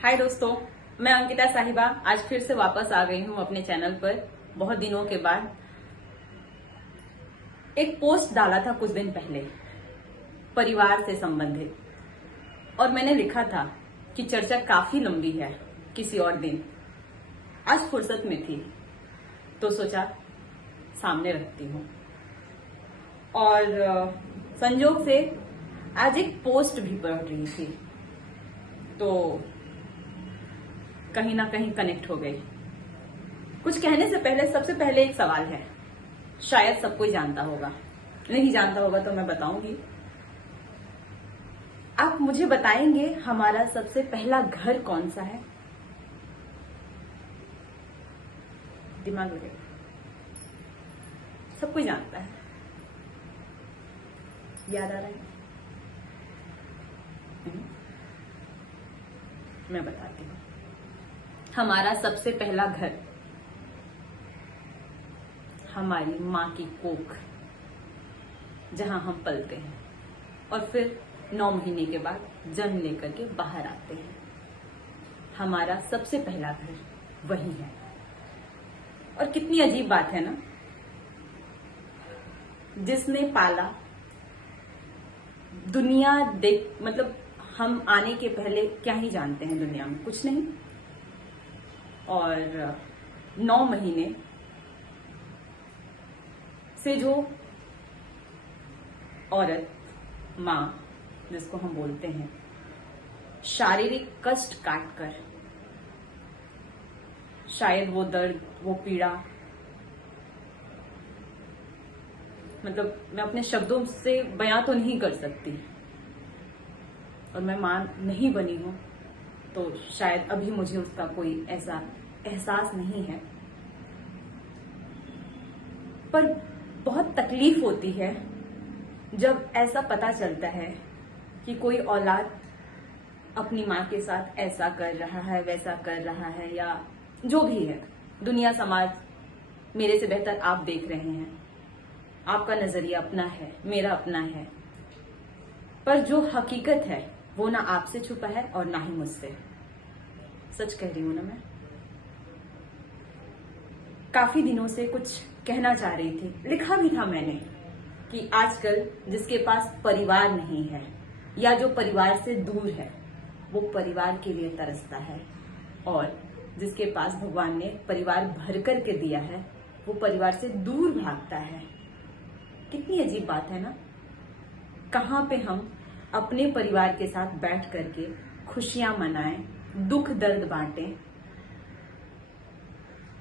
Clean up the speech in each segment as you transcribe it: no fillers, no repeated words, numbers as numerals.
हाय दोस्तों, मैं अंकिता साहिबा आज फिर से वापस आ गई हूँ अपने चैनल पर बहुत दिनों के बाद। एक पोस्ट डाला था कुछ दिन पहले परिवार से संबंधित और मैंने लिखा था कि चर्चा काफी लंबी है, किसी और दिन। आज फुर्सत में थी तो सोचा सामने रखती हूँ। और संजोग से आज एक पोस्ट भी पढ़ रही थी तो कहीं ना कहीं कनेक्ट हो गई। कुछ कहने से पहले सबसे पहले एक सवाल है, शायद सब कोई जानता होगा, नहीं जानता होगा तो मैं बताऊंगी। आप मुझे बताएंगे हमारा सबसे पहला घर कौन सा है? दिमाग लगेगा, सब कोई जानता है। याद आ रहा है? मैं बताती हूँ। हमारा सबसे पहला घर हमारी माँ की कोख, जहां हम पलते हैं और फिर 9 महीने के बाद जन्म लेकर के बाहर आते हैं। हमारा सबसे पहला घर वही है। और कितनी अजीब बात है ना, जिसने पाला दुनिया देख, मतलब हम आने के पहले क्या ही जानते हैं दुनिया में, कुछ नहीं। और 9 महीने से जो औरत, माँ जिसको हम बोलते हैं, शारीरिक कष्ट काटकर, शायद वो दर्द, वो पीड़ा, मतलब मैं अपने शब्दों से बयां तो नहीं कर सकती। और मैं मां नहीं बनी हूं तो शायद अभी मुझे उसका कोई ऐसा एहसास नहीं है, पर बहुत तकलीफ होती है जब ऐसा पता चलता है कि कोई औलाद अपनी माँ के साथ ऐसा कर रहा है, वैसा कर रहा है, या जो भी है। दुनिया, समाज, मेरे से बेहतर आप देख रहे हैं, आपका नजरिया अपना है, मेरा अपना है, पर जो हकीकत है वो ना आपसे छुपा है और ना ही मुझसे। सच कह रही हूं ना मैं। काफी दिनों से कुछ कहना चाह रही थी, लिखा भी था मैंने कि आजकल जिसके पास परिवार नहीं है या जो परिवार से दूर है वो परिवार के लिए तरसता है, और जिसके पास भगवान ने परिवार भर करके दिया है वो परिवार से दूर भागता है। कितनी अजीब बात है ना। कहां पे हम अपने परिवार के साथ बैठ करके खुशियां मनाएं, दुख दर्द बांटें,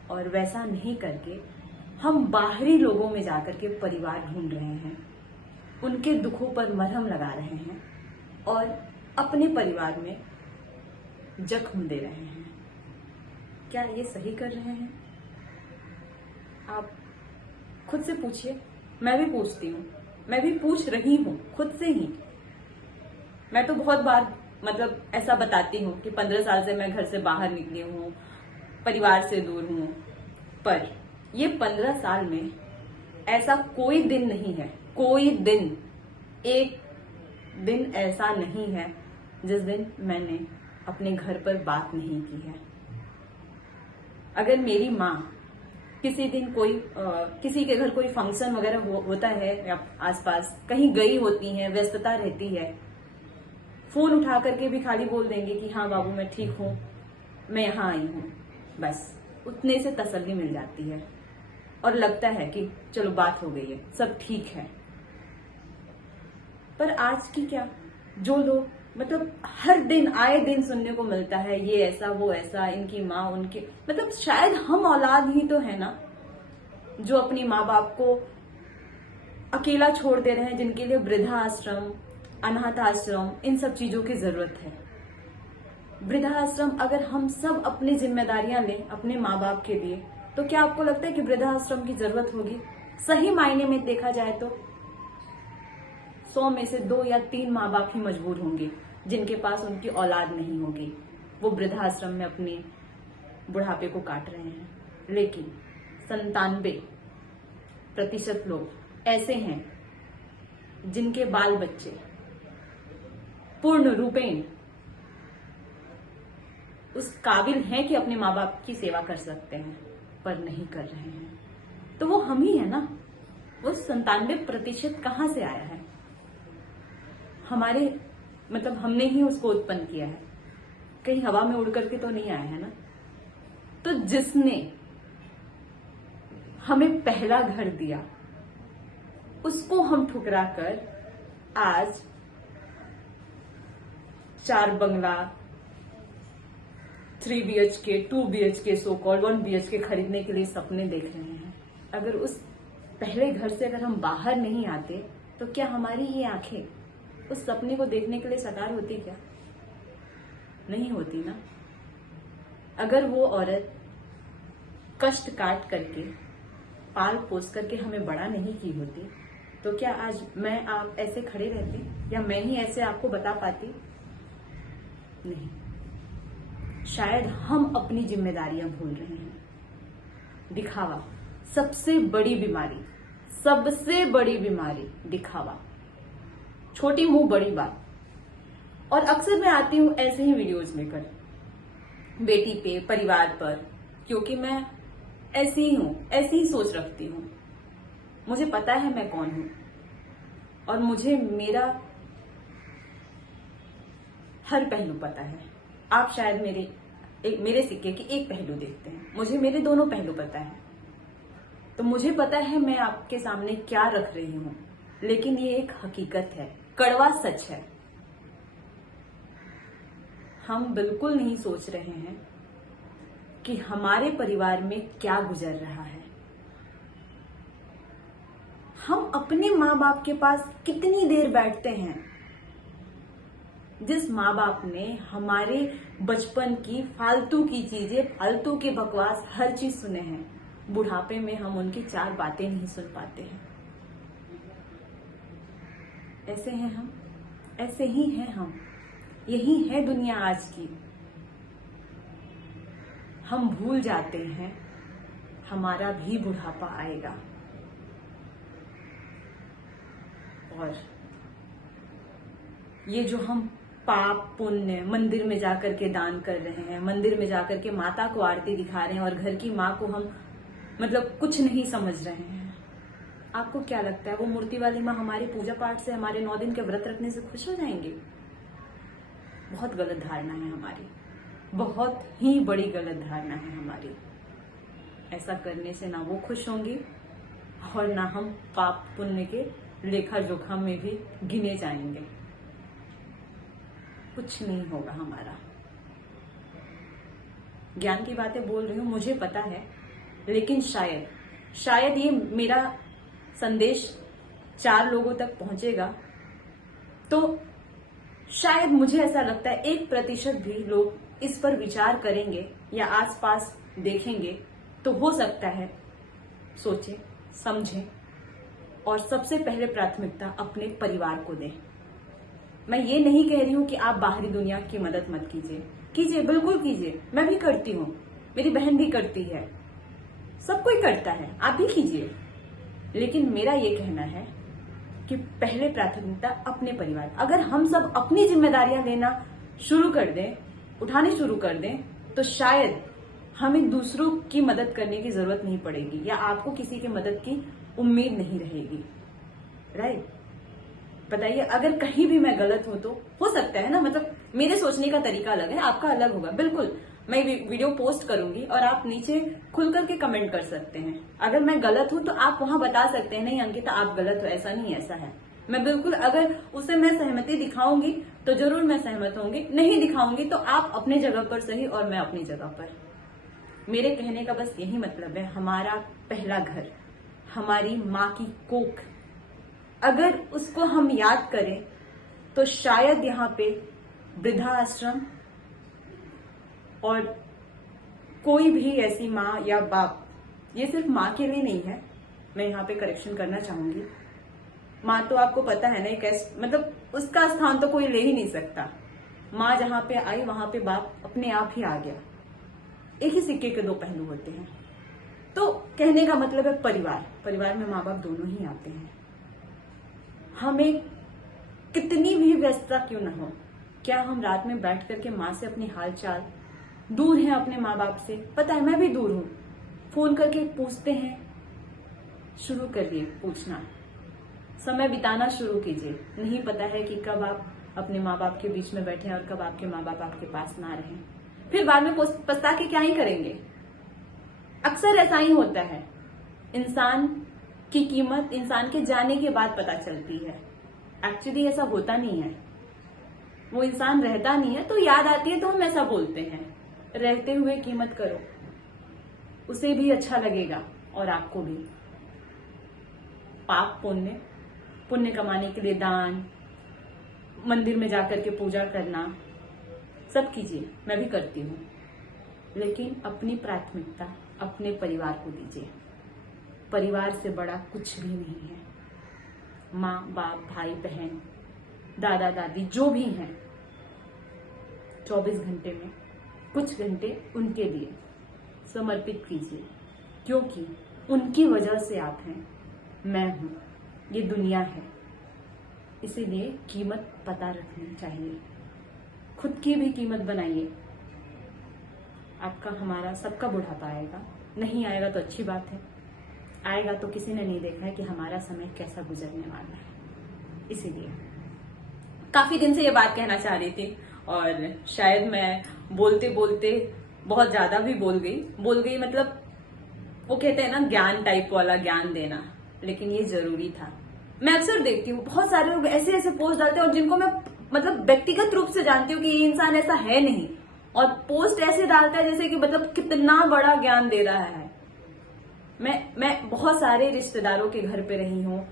और वैसा नहीं करके हम बाहरी लोगों में जाकर के परिवार ढूंढ रहे हैं, उनके दुखों पर मरहम लगा रहे हैं और अपने परिवार में जख्म दे रहे हैं। क्या ये सही कर रहे हैं? आप खुद से पूछिए। मैं भी पूछती हूँ, मैं भी पूछ रही हूँ खुद से ही। मैं तो बहुत बार मतलब ऐसा बताती हूँ कि 15 साल से मैं घर से बाहर निकली हूँ, परिवार से दूर हूँ, पर ये 15 साल में ऐसा कोई दिन नहीं है, कोई दिन, एक दिन ऐसा नहीं है जिस दिन मैंने अपने घर पर बात नहीं की है। अगर मेरी माँ किसी दिन किसी के घर कोई फंक्शन वगैरह होता है या आसपास कहीं गई होती है, व्यस्तता रहती है, फोन उठा करके भी खाली बोल देंगे कि हाँ बाबू मैं ठीक हूँ, मैं यहाँ आई हूँ, बस उतने से तसल्ली मिल जाती है और लगता है कि चलो बात हो गई है, सब ठीक है। पर आज की क्या, जो लोग मतलब हर दिन आए दिन सुनने को मिलता है ये ऐसा वो ऐसा, इनकी माँ उनके, मतलब शायद हम औलाद ही तो है ना जो अपनी माँ बाप को अकेला छोड़ दे रहे हैं, जिनके लिए वृद्धाश्रम, अनाथ आश्रम, इन सब चीजों की जरूरत है। वृद्धाश्रम अगर हम सब अपनी जिम्मेदारियां लें अपने माँ बाप के लिए, तो क्या आपको लगता है कि वृद्धाश्रम की जरूरत होगी? सही मायने में देखा जाए तो 100 में से 2 या 3 माँ बाप ही मजबूर होंगे जिनके पास उनकी औलाद नहीं होगी, वो वृद्धाश्रम में अपने बुढ़ापे को काट रहे हैं। लेकिन 97% लोग ऐसे हैं जिनके बाल बच्चे पूर्ण रूपेण उस काबिल हैं कि अपने माँ बाप की सेवा कर सकते हैं, पर नहीं कर रहे हैं, तो वो हम ही है ना। वो 97% कहाँ से आया है? हमारे मतलब हमने ही उसको उत्पन्न किया है, कहीं हवा में उड़ करके तो नहीं आया है ना। तो जिसने हमें पहला घर दिया उसको हम ठुकरा कर आज 4 बंगला, 3 BHK, 2 BHK, सो कॉल 1 BHK खरीदने के लिए सपने देख रहे हैं। अगर उस पहले घर से अगर हम बाहर नहीं आते तो क्या हमारी ये आंखें उस सपने को देखने के लिए साकार होती? क्या नहीं होती ना। अगर वो औरत कष्ट काट करके पाल पोस करके हमें बड़ा नहीं की होती तो क्या आज मैं आप ऐसे खड़े रहते, या मैं ही ऐसे आपको बता पाती? नहीं। शायद हम अपनी जिम्मेदारियां भूल रहे हैं। दिखावा सबसे बड़ी बीमारी, सबसे बड़ी बीमारी दिखावा। छोटी मुंह बड़ी बात। और अक्सर मैं आती हूं ऐसे ही वीडियोज लेकर बेटी पे, परिवार पर, क्योंकि मैं ऐसी ही हूं, ऐसी ही सोच रखती हूं। मुझे पता है मैं कौन हूं और मुझे मेरा हर पहलू पता है। आप शायद मेरे सिक्के की एक पहलू देखते हैं, मुझे मेरे दोनों पहलू पता है। तो मुझे पता है मैं आपके सामने क्या रख रही हूं, लेकिन ये एक हकीकत है, कड़वा सच है। हम बिल्कुल नहीं सोच रहे हैं कि हमारे परिवार में क्या गुजर रहा है। हम अपने माँ बाप के पास कितनी देर बैठते हैं? जिस माँ बाप ने हमारे बचपन की फालतू की चीजें, फालतू की बकवास, हर चीज सुने हैं, बुढ़ापे में हम उनकी 4 बातें नहीं सुन पाते हैं। ऐसे हैं हम, ऐसे ही हैं हम। यही है दुनिया आज की। हम भूल जाते हैं हमारा भी बुढ़ापा आएगा। और ये जो हम पाप पुण्य मंदिर में जाकर के दान कर रहे हैं, मंदिर में जाकर के माता को आरती दिखा रहे हैं और घर की माँ को हम मतलब कुछ नहीं समझ रहे हैं, आपको क्या लगता है वो मूर्ति वाली माँ हमारी पूजा पाठ से, हमारे 9 दिन के व्रत रखने से खुश हो जाएंगे? बहुत गलत धारणा है हमारी, बहुत ही बड़ी गलत धारणा है हमारी। ऐसा करने से ना वो खुश होंगी और ना हम पाप पुण्य के लेखा जोखा में भी गिने जाएंगे। कुछ नहीं होगा हमारा। ज्ञान की बातें बोल रही हूं, मुझे पता है, लेकिन शायद ये मेरा संदेश 4 लोगों तक पहुंचेगा तो शायद मुझे ऐसा लगता है 1% भी लोग इस पर विचार करेंगे या आसपास देखेंगे तो हो सकता है सोचें, समझें और सबसे पहले प्राथमिकता अपने परिवार को दें। मैं ये नहीं कह रही हूं कि आप बाहरी दुनिया की मदद मत कीजिए, कीजिए, बिल्कुल कीजिए, मैं भी करती हूँ, मेरी बहन भी करती है, सब कोई करता है, आप भी कीजिए। लेकिन मेरा ये कहना है कि पहले प्राथमिकता अपने परिवार। अगर हम सब अपनी जिम्मेदारियां लेना शुरू कर दें, उठाने शुरू कर दें, तो शायद हमें दूसरों की मदद करने की जरूरत नहीं पड़ेगी या आपको किसी की मदद की उम्मीद नहीं रहेगी। राइट? बताइए, अगर कहीं भी मैं गलत हूं तो हो सकता है ना, मतलब मेरे सोचने का तरीका अलग है, आपका अलग होगा, बिल्कुल। मैं वीडियो पोस्ट करूंगी और आप नीचे खुल करके कमेंट कर सकते हैं। अगर मैं गलत हूं तो आप वहां बता सकते हैं, नहीं अंकिता आप गलत हो, ऐसा नहीं ऐसा है। मैं बिल्कुल, अगर उससे मैं सहमति दिखाऊंगी तो जरूर मैं सहमत होंगी, नहीं दिखाऊंगी तो आप अपने जगह पर सही और मैं अपनी जगह पर। मेरे कहने का बस यही मतलब है, हमारा पहला घर, हमारी माँ की कोख, अगर उसको हम याद करें तो शायद यहाँ पे वृद्धा आश्रम और कोई भी ऐसी माँ या बाप, ये सिर्फ माँ के लिए नहीं है, मैं यहाँ पे करेक्शन करना चाहूंगी। माँ तो आपको पता है ना, एक मतलब उसका स्थान तो कोई ले ही नहीं सकता। माँ जहाँ पे आई वहां पे बाप अपने आप ही आ गया। एक ही सिक्के के 2 पहलू होते हैं। तो कहने का मतलब है परिवार में माँ बाप दोनों ही आते हैं। हमें कितनी भी व्यस्तता क्यों ना हो, क्या हम रात में बैठ करके माँ से अपनी हाल चाल दूर हैं अपने माँ बाप से, पता है मैं भी दूर हूं, फोन करके पूछते हैं, शुरू करिए पूछना, समय बिताना शुरू कीजिए। नहीं पता है कि कब आप अपने माँ बाप के बीच में बैठे हैं और कब आपके माँ बाप आपके पास ना रहें, फिर बाद में पछता के क्या ही करेंगे। अक्सर ऐसा ही होता है, इंसान की कीमत इंसान के जाने के बाद पता चलती है। एक्चुअली ऐसा होता नहीं है, वो इंसान रहता नहीं है तो याद आती है तो हम ऐसा बोलते हैं। रहते हुए कीमत करो, उसे भी अच्छा लगेगा और आपको भी। पाप पुण्य, पुण्य कमाने के लिए दान, मंदिर में जाकर के पूजा करना, सब कीजिए, मैं भी करती हूँ, लेकिन अपनी प्राथमिकता अपने परिवार को दीजिए। परिवार से बड़ा कुछ भी नहीं है। माँ बाप, भाई बहन, दादा दादी जो भी हैं, 24 घंटे में कुछ घंटे उनके लिए समर्पित कीजिए, क्योंकि उनकी वजह से आप हैं, मैं हूं, ये दुनिया है। इसीलिए कीमत पता रखनी चाहिए, खुद की भी कीमत बनाइए। आपका, हमारा, सबका बुढ़ापा आएगा, नहीं आएगा तो अच्छी बात है, आएगा तो किसी ने नहीं देखा है कि हमारा समय कैसा गुजरने वाला है। इसीलिए काफी दिन से ये बात कहना चाह रही थी और शायद मैं बोलते बोलते बहुत ज्यादा भी बोल गई, मतलब वो कहते हैं ना ज्ञान टाइप वाला ज्ञान देना, लेकिन ये जरूरी था। मैं अक्सर देखती हूँ बहुत सारे लोग ऐसे ऐसे पोस्ट डालते हैं और जिनको मैं मतलब व्यक्तिगत रूप से जानती हूँ कि ये इंसान ऐसा है नहीं, और पोस्ट ऐसे डालता है जैसे कि मतलब कितना बड़ा ज्ञान दे रहा है। मैं बहुत सारे रिश्तेदारों के घर पे रही हूँ,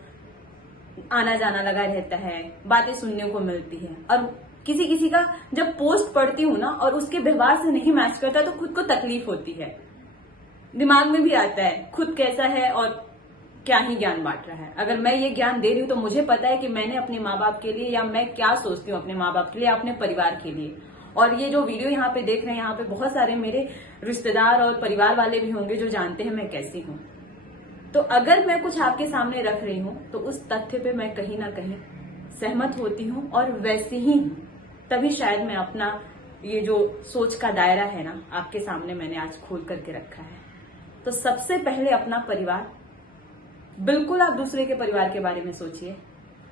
आना जाना लगा रहता है, बातें सुनने को मिलती है, और किसी किसी का जब पोस्ट पढ़ती हूँ ना और उसके व्यवहार से नहीं मैच करता तो खुद को तकलीफ होती है। दिमाग में भी आता है खुद कैसा है और क्या ही ज्ञान बांट रहा है। अगर मैं ये ज्ञान दे रही हूँ तो मुझे पता है कि मैंने अपने माँ बाप के लिए, या मैं क्या सोचती हूँ अपने माँ बाप के लिए, अपने परिवार के लिए। और ये जो वीडियो यहाँ पे देख रहे हैं, यहाँ पे बहुत सारे मेरे रिश्तेदार और परिवार वाले भी होंगे जो जानते हैं मैं कैसी हूँ। तो अगर मैं कुछ आपके सामने रख रही हूँ तो उस तथ्य पे मैं कहीं ना कहीं सहमत होती हूँ और वैसे ही हूँ, तभी शायद मैं अपना ये जो सोच का दायरा है ना आपके सामने मैंने आज खोल करके रखा है। तो सबसे पहले अपना परिवार, बिल्कुल आप दूसरे के परिवार के बारे में सोचिए,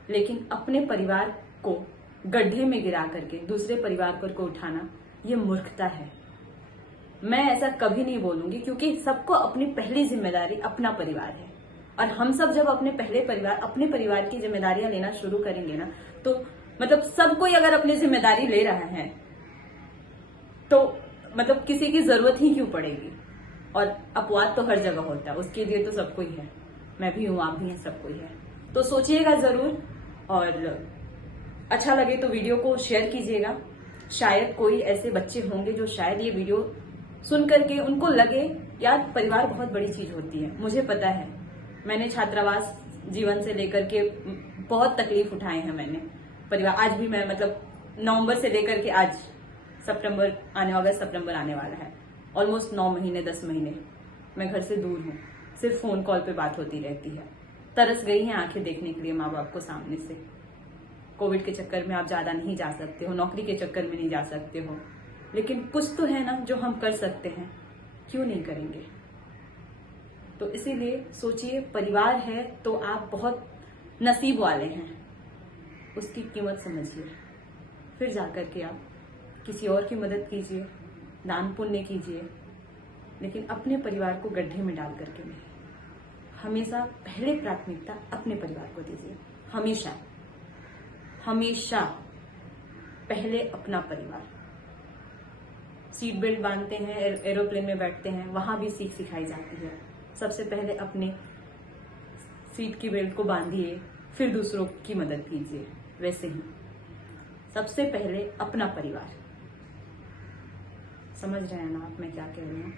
लेकिन अपने परिवार को गड्ढे में गिरा करके दूसरे परिवार को उठाना ये मूर्खता है। मैं ऐसा कभी नहीं बोलूंगी, क्योंकि सबको अपनी पहली जिम्मेदारी अपना परिवार है, और हम सब जब अपने परिवार की जिम्मेदारियां लेना शुरू करेंगे ना, तो मतलब सब कोई अगर अपनी जिम्मेदारी ले रहा है तो मतलब किसी की जरूरत ही क्यों पड़ेगी। और अपवाद तो हर जगह होता है, उसके लिए तो सबको ही है, मैं भी हूं, आप भी हैं, सबको ही है। तो सोचिएगा जरूर, और अच्छा लगे तो वीडियो को शेयर कीजिएगा। शायद कोई ऐसे बच्चे होंगे जो शायद ये वीडियो सुन करके उनको लगे यार परिवार बहुत बड़ी चीज होती है। मुझे पता है, मैंने छात्रावास जीवन से लेकर के बहुत तकलीफ उठाए हैं मैंने। परिवार आज भी मैं मतलब नवंबर से लेकर के आज अगस्त सितंबर आने वाला है, ऑलमोस्ट 9 महीने 10 महीने मैं घर से दूर हूँ, सिर्फ फोन कॉल पे बात होती रहती है। तरस गई हैं आंखें देखने के लिए माँ बाप को सामने से। कोविड के चक्कर में आप ज्यादा नहीं जा सकते हो, नौकरी के चक्कर में नहीं जा सकते हो, लेकिन कुछ तो है ना जो हम कर सकते हैं, क्यों नहीं करेंगे। तो इसीलिए सोचिए, परिवार है तो आप बहुत नसीब वाले हैं, उसकी कीमत समझिए, फिर जाकर के आप किसी और की मदद कीजिए, दान पुण्य कीजिए, लेकिन अपने परिवार को गड्ढे में डाल करके नहीं। हमेशा पहले प्राथमिकता अपने परिवार को दीजिए, हमेशा हमेशा पहले अपना परिवार। सीट बेल्ट बांधते हैं, एरोप्लेन में बैठते हैं, वहां भी सीख सिखाई जाती है, सबसे पहले अपने सीट की बेल्ट को बांधिए, फिर दूसरों की मदद कीजिए। वैसे ही सबसे पहले अपना परिवार। समझ रहे हैं ना आप मैं क्या कह रही हूँ।